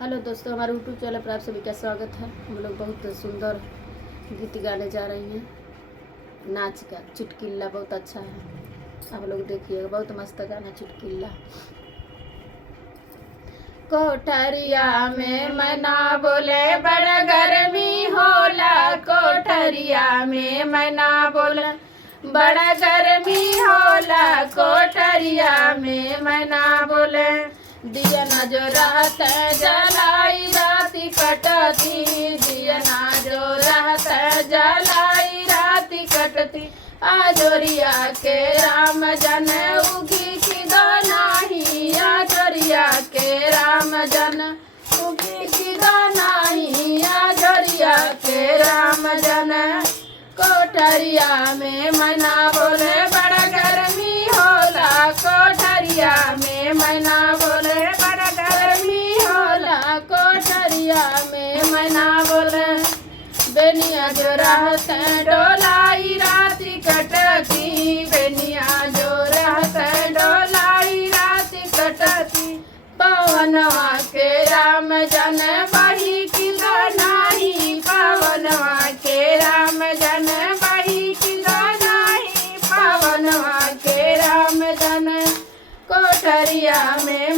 Hello दोस्तों, हमारे YouTube channel पर आप सभी का स्वागत है। हम लोग बहुत सुंदर गीत गाने जा रही हैं। नाच का चुटकिला बहुत अच्छा है, आप लोग देखिएगा। बहुत मस्त गाना चुटकिला। कोठरिया में मना बोले बड़ा गर्मी होला, कोठरिया में मना बोले बड़ा गर्मी होला, कोठरिया में मना बोले दिया न जो रात जलाई राती कटती, दिया न जो रात जलाई राती कटती, आजोरिया के राम जन उगी की दो नाही, आजोरिया के राम जन उगी की दो नाही, आजोरिया के राम जन कोठरिया में मना बोले बड़ा गर्मी होला, कोठरिया में मना बोले बड़ा गर्मी होला, कोठरिया में मना बोले बेनिया जो रहत डोलाई राती कटती, बेनिया जो रहत डोलाई राती कटती, पवनवा के राम जन बही की दो नाही, पवनवा के राम जन बही की दो नाही, पवनवा के राम जन कोठरिया में